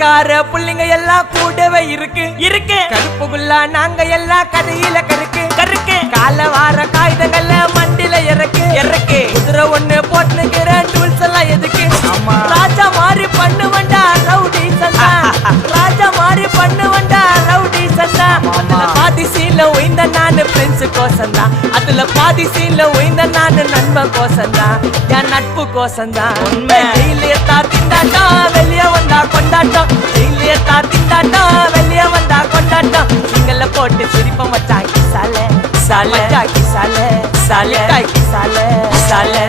கார புள்ளிங்க எல்லாம் கூடவே இருக்கு கருப்புக்குள்ள நாங்க எல்லாம் கதையில கருக்கு கால வார காகிதங்கள்ல மண்டில இறக்கு குதிரை ஒண்ணு போட்டுக்கிற டூல்ஸ் எல்லாம் எதுக்கு ராஜா மாறி பண்ணுவண்டா ரவுடி சந்தா ராஜா மாறி பண்ணுவண்டா ரவுடி சந்தா அதுல பாதி சீன்ல உயிந்த நானு ஃப்ரெண்ட்ஸ் கோசந்தா அதுல பாதி சீன்ல உயிந்த நானு நண்பன் கோசந்தா என் நட்பு கோசந்தா ஜெயிலே தார் திண்டாட்டம் வெளிய வந்தா கொண்டாட்டம் ஜெயிலே தார் திண்டாட்டம் வெளிய வந்தா கொண்டாட்டம் சிங்கல்ல போட்டு சிரிப்பம் வச்சா கிசாலே சாலே கிசாலே சாலே கிசாலே சாலே